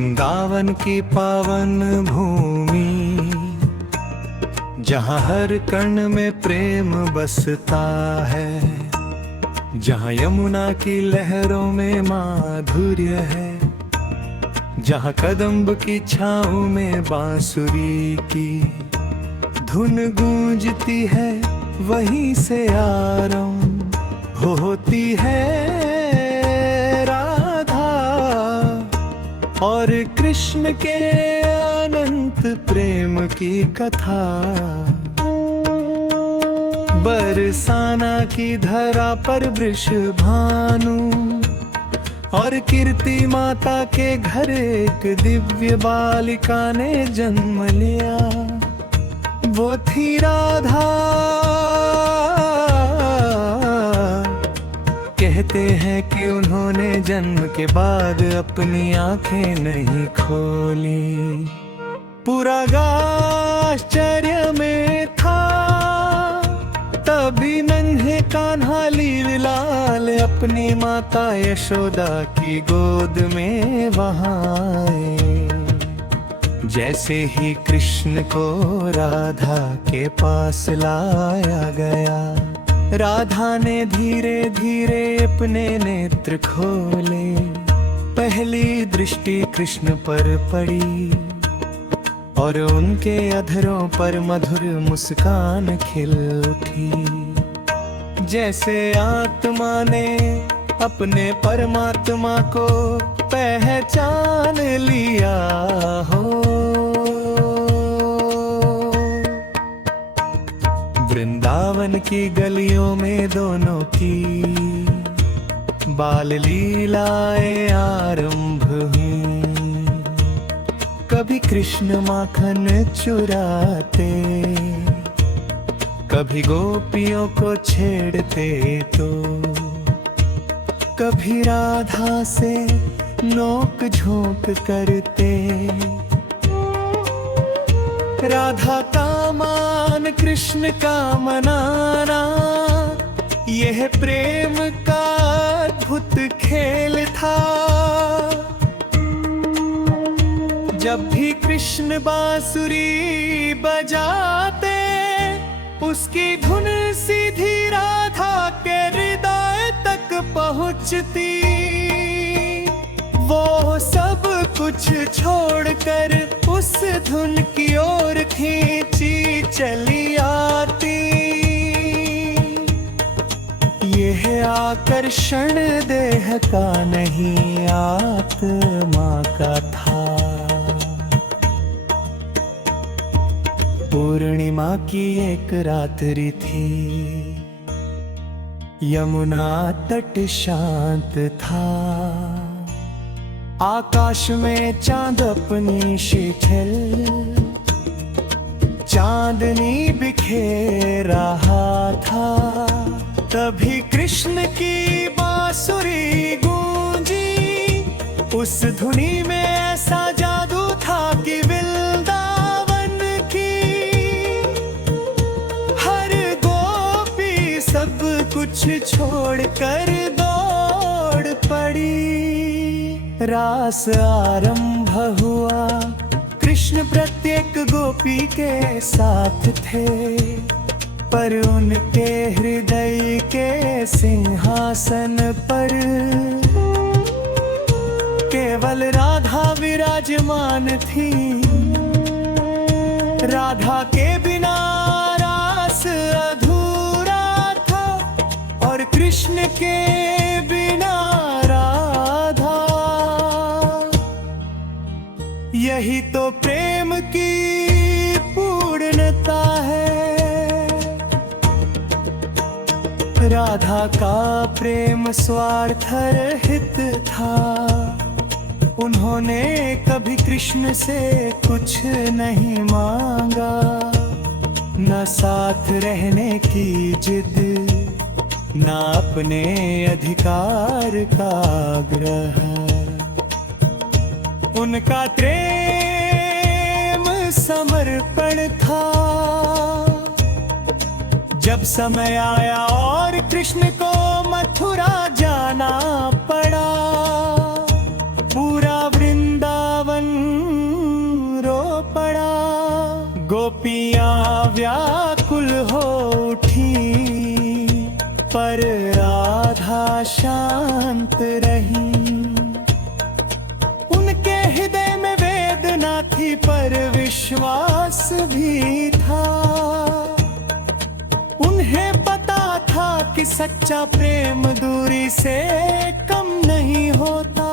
वृंदावन की पावन भूमि, जहाँ हर कण में प्रेम बसता है, जहाँ यमुना की लहरों में माधुर्य है, जहाँ कदम्ब की छाँव में बांसुरी की धुन गूंजती है, वहीं से आरंभ होती है राधा और कृष्ण के अनंत प्रेम की कथा। बरसाना की धरा पर वृषभानु और कीर्ति माता के घर एक दिव्य बालिका ने जन्म लिया, वो थी राधा। कहते हैं कि उन्होंने जन्म के बाद अपनी आंखें नहीं खोली, पूरा गाँव आश्चर्य में था। तभी नन्हे कान्हा लीलाल अपनी माता यशोदा की गोद में वहाँ आए। जैसे ही कृष्ण को राधा के पास लाया गया, राधा ने धीरे धीरे अपने नेत्र खोले। पहली दृष्टि कृष्ण पर पड़ी और उनके अधरों पर मधुर मुस्कान खिल उठी, जैसे आत्मा ने अपने परमात्मा को पहचान लिया हो। वृंदावन की गलियों में दोनों की बाल लीलाएं आरंभ हुई। कभी कृष्ण माखन चुराते, कभी गोपियों को छेड़ते तो कभी राधा से नोक झोंक करते। राधा का मान कृष्ण का मनाना, यह प्रेम का अद्भुत खेल था। जब भी कृष्ण बांसुरी बजाते, उसकी धुन सीधी राधा के हृदय तक पहुंचती। वो सब कुछ छोड़कर उस धुन की ओर खींची चली आती। यह आकर्षण देह का नहीं, आत्मा का था। पूर्णिमा की एक रात्रि थी, यमुना तट शांत था। आकाश में चांद अपनी शिथिल चांदनी बिखेर रहा था। तभी कृष्ण की बांसुरी गूंजी, उस धुनी में ऐसा जादू था कि वृंदावन की हर गोपी सब कुछ छोड़कर दौड़ पड़ी। रास आरंभ हुआ, कृष्ण प्रत्येक गोपी के साथ थे, पर उनके हृदय के सिंहासन पर केवल राधा विराजमान थी। राधा के बिना रास अधूरा था और कृष्ण के बिना राधा। यही तो प्रेम की पूर्णता है। राधा का प्रेम स्वार्थ रहित था। उन्होंने कभी कृष्ण से कुछ नहीं मांगा, न साथ रहने की जिद, न अपने अधिकार का आग्रह। उनका प्रेम समर्पण था। जब समय आया और कृष्ण को मथुरा जाना पड़ा, पूरा वृंदावन राधा शांत रही। उनके हृदय में वेदना थी पर विश्वास भी था। उन्हें पता था कि सच्चा प्रेम दूरी से कम नहीं होता।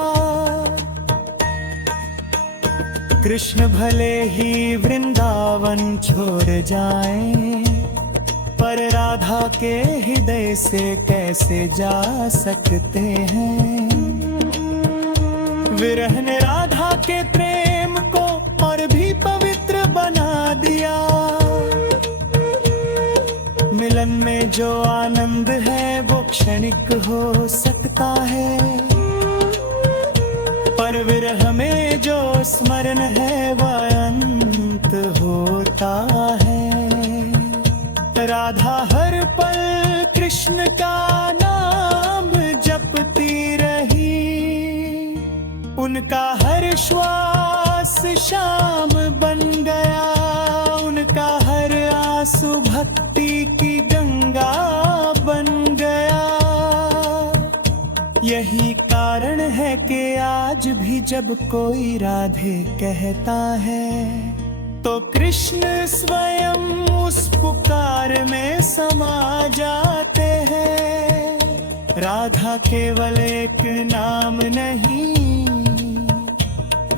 कृष्ण भले ही वृंदावन छोड़ जाएं, पर राधा के हृदय से कैसे जा सकते हैं। विरह ने राधा के प्रेम को और भी पवित्र बना दिया। मिलन में जो आनंद है वो क्षणिक हो सकता है, पर विरह में जो स्मरण है वह अनंत होता है। राधा हर पल कृष्ण का नाम जपती रही। उनका हर श्वास शाम बन गया। उनका हर आंसू भक्ति की गंगा बन गया। यही कारण है कि आज भी जब कोई राधे कहता है तो कृष्ण स्वयं उस पुकार में समा जाते हैं। राधा केवल एक नाम नहीं,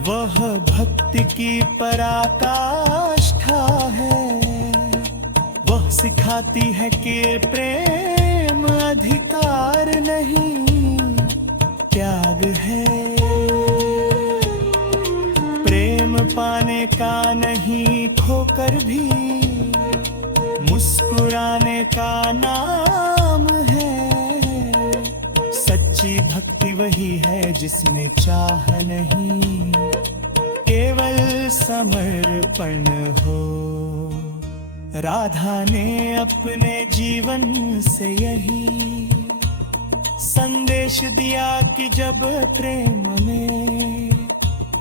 वह भक्ति की पराकाष्ठा है। वह सिखाती है कि प्रेम अधिकार नहीं, त्याग है। प्रेम पाने का नहीं, खोकर भी मुस्कुराने का नाम है। सच्ची भक्ति वही है जिसमें चाह नहीं, केवल समर्पण हो। राधा ने अपने जीवन से यही संदेश दिया कि जब प्रेम में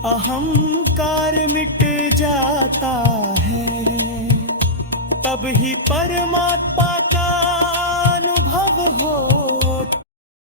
अहंकार मिट जाता है, तब ही परमात्मा